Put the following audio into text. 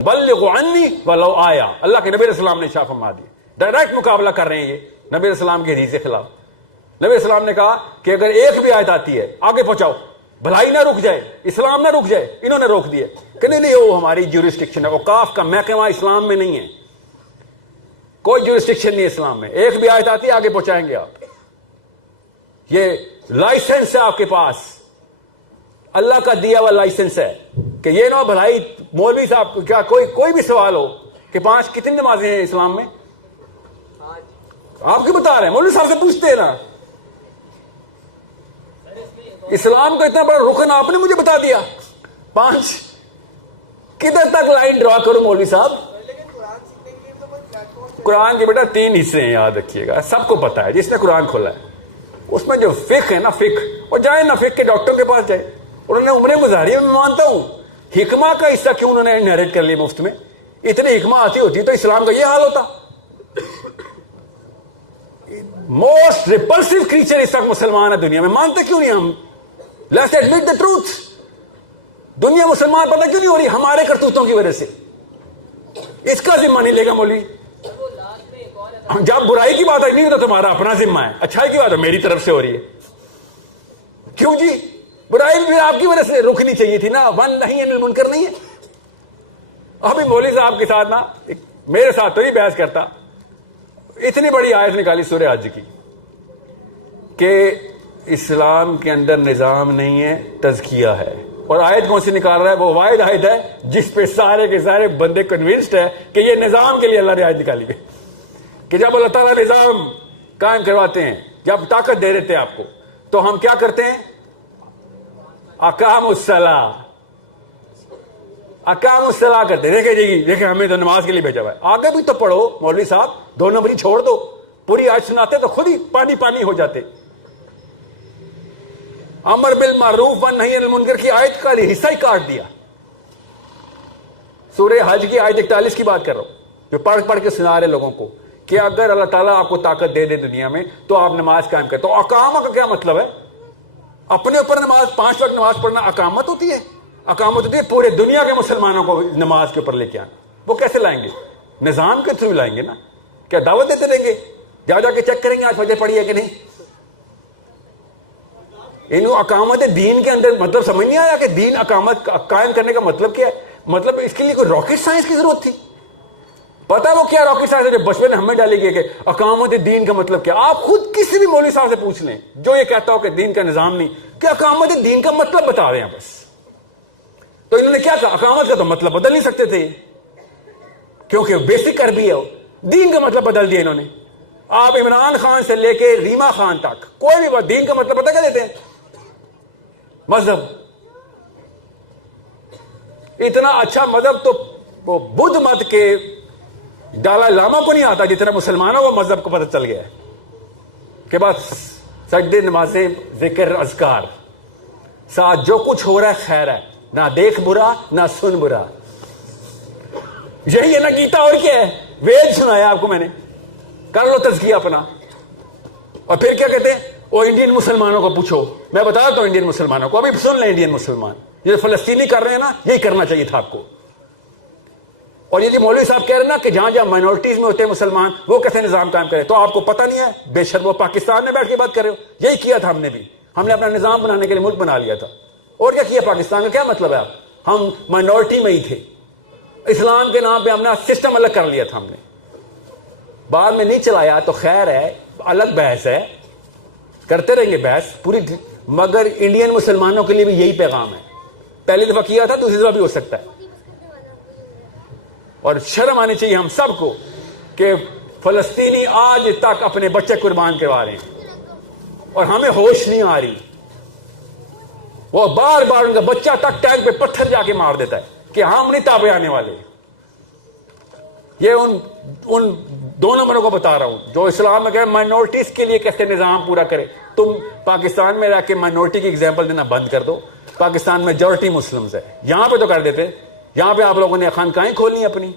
بلغ عنی ولو آیا، اللہ کے نبی علیہ السلام نے ارشاد فرما دیا، ڈائریکٹ مقابلہ کر رہے ہیں یہ نبی علیہ السلام کی حدیث کے خلاف۔ نبی علیہ السلام نے کہا کہ اگر ایک بھی آیت آتی ہے آگے پہنچاؤ، بھلائی نہ رک جائے، اسلام نہ رک جائے۔ انہوں نے روک دیا کہ نہیں وہ ہماری جورسڈکشن ہے، اوقاف کا محکمہ اسلام میں نہیں ہے، کوئی جورسڈکشن نہیں ہے اسلام میں، ایک بھی آیت آتی ہے آگے پہنچائیں گے آپ، یہ لائسنس ہے آپ کے پاس، اللہ کا دیا ہوا لائسنس ہے کہ یہ نہ بھلائی مولوی صاحب کیا کوئی بھی سوال ہو کہ 5 کتنی نمازیں ہیں اسلام میں، آپ کی بتا رہے ہیں، مولوی صاحب سے پوچھتے ہیں نا، اسلام کا اتنا بڑا رکن آپ نے مجھے بتا دیا 5، کدھر تک لائن ڈرا کروں مولوی صاحب؟ قرآن کے بیٹا 3 حصے ہیں، یاد رکھیے گا، سب کو پتا ہے، جس نے قرآن کھولا ہے اس میں جو فقہ ہے نا، فقہ، وہ جائے نا فقہ کے ڈاکٹر کے پاس جائے، انہوں نے عمریں گزاری ہے، میں مانتا ہوں، حکمہ کا حصہ کیوں انہوں نے انہیرٹ کر لیا مفت میں؟ اتنی حکمہ آتی ہوتی تو اسلام کا یہ حال ہوتا۔ موسٹ ریپلسو کریچر اس وقت مسلمان ہے دنیا میں، مانتے کیوں نہیں ہم؟ لیٹس ایڈمٹ دا ٹروتھ، دنیا مسلمان پتہ کیوں نہیں ہو رہی؟ ہمارے کرتوتوں کی وجہ سے۔ اس کا ذمہ نہیں لے گا مولوی، جب برائی کی بات نہیں تو تمہارا اپنا ذمہ ہے، اچھائی کی بات ہے میری طرف سے ہو رہی ہے، کیوں جی؟ برائی بھی آپ کی وجہ سے رکنی چاہیے تھی نا، ون نہیں انل منکر نہیں ہے۔ ابھی مولوی صاحب کے ساتھ نا میرے ساتھ تو ہی بحث کرتا، اتنی بڑی آیت نکالی سورہ حج کی کہ اسلام کے اندر نظام نہیں ہے، تزکیہ ہے، اور آیت کون سی نکال رہا ہے؟ وہ واحد آیت ہے جس پہ سارے کے سارے بندے کنوینسڈ ہے کہ یہ نظام کے لیے اللہ نے آیت نکالی ہے، کہ جب اللہ تعالیٰ نظام قائم کرواتے ہیں، جب طاقت دے دیتے ہیں آپ کو، تو ہم کیا کرتے ہیں؟ اقام الصلاۃ، اقام الصلاۃ کرتے ہیں۔ دیکھیں ہمیں تو نماز کے لیے بھیجا ہوا ہے، آگے بھی تو پڑھو مولوی صاحب، 2 نمبری چھوڑ دو، پوری آیت سناتے تو خود ہی پانی پانی ہو جاتے۔ امر بالمعروف ونہی عن المنکر کی آیت کا حصہ ہی کاٹ دیا۔ سورہ حج کی آیت 41 کی بات کر رہا ہوں، جو پڑھ کے سنا رہے لوگوں کو کہ اگر اللہ تعالیٰ آپ کو طاقت دے دے دنیا میں تو آپ نماز قائم کریں۔ تو اقامہ کا کیا مطلب ہے؟ اپنے اوپر نماز 5 وقت نماز پڑھنا اقامت ہوتی ہے؟ اقامت ہوتی ہے پورے دنیا کے مسلمانوں کو نماز کے اوپر لے کے آنا۔ وہ کیسے لائیں گے؟ نظام کے تھرو لائیں گے نا، کیا دعوت دیتے رہیں گے؟ جا کے چیک کریں گے آج فجر پڑھی ہے کہ نہیں؟ انہوں اقامت دین کے اندر مطلب سمجھ نہیں آیا کہ دین اقامت قائم کرنے کا مطلب کیا ہے؟ مطلب اس کے لیے کوئی راکٹ سائنس کی ضرورت تھی؟ پتا وہ کیا راکٹ سائنس ہے جو بچپن ہمیں ڈالی گئی کہ اقامت دین کا مطلب کیا؟ آپ خود کسی بھی مولوی صاحب سے پوچھ لیں جو یہ کہتا ہو کہ دین کا نظام نہیں، کہ اقامت دین کا مطلب بتا رہے ہیں بس۔ تو انہوں نے کیا کہا؟ اقامت کا تو مطلب بدل نہیں سکتے تھے کیونکہ بیسک عربی ہے، دین کا مطلب بدل دیا انہوں نے۔ آپ عمران خان سے لے کے ریما خان تک کوئی بھی بات، دین کا مطلب پتہ کیا دیتے ہیں؟ مذہب۔ اتنا اچھا مذہب تو وہ بدھ مت کے دلائی لاما کو نہیں آتا جتنا مسلمانوں کو مذہب کو پتہ چل گیا ہے کہ بس سجدے، نمازیں، ذکر، اذکار، ساتھ جو کچھ ہو رہا ہے خیر ہے، نہ دیکھ برا نہ سن برا، یہی ہے نا گیتا، اور کیا ہے؟ وید سنایا آپ کو میں نے، کر لو تزکیہ اپنا۔ اور پھر کیا کہتے ہیں؟ وہ انڈین مسلمانوں کو پوچھو، میں بتا دیتا ہوں انڈین مسلمانوں کو، ابھی سن لیں انڈین مسلمان، یہ فلسطینی کر رہے ہیں نا، یہی کرنا چاہیے تھا آپ کو۔ اور یہ جو مولوی صاحب کہہ رہے ہیں نا کہ جہاں مائنورٹیز میں ہوتے ہیں مسلمان، وہ کیسے نظام قائم کرے، تو آپ کو پتہ نہیں ہے، بے شرم وہ پاکستان میں بیٹھ کے بات کر رہے ہو، یہی کیا تھا ہم نے بھی، ہم نے اپنا نظام بنانے کے لیے ملک بنا لیا تھا، اور کیا کیا؟ پاکستان کا کیا مطلب ہے؟ آپ ہم مائنورٹی میں ہی تھے، اسلام کے نام پہ ہم نے سسٹم الگ کر لیا تھا، ہم نے بعد میں نہیں چلایا تو خیر ہے، الگ بحث ہے، کرتے رہیں گے بحث پوری، مگر انڈین مسلمانوں کے لیے بھی یہی پیغام ہے، پہلی دفعہ کیا تھا، دوسری دفعہ بھی ہو سکتا ہے۔ اور شرم آنی چاہیے ہم سب کو کہ فلسطینی آج تک اپنے بچے قربان کروا رہے ہیں اور ہمیں ہوش نہیں آ رہی، وہ بار بار ان کا بچہ تک ٹینک پہ پتھر جا کے مار دیتا ہے کہ ہم نہیں تابع آنے والے۔ یہ ان 2 نمبروں کو بتا رہا ہوں جو اسلام میں کہ مائنورٹیز کے لیے کیسے نظام پورا کرے۔ تم پاکستان میں رہ کے مائنورٹی کی ایگزامپل دینا بند کر دو، پاکستان میجورٹی مسلمز ہے، یہاں پہ تو کر دیتے، یہاں پہ آپ لوگوں نے خانقاہیں کھولنی اپنی،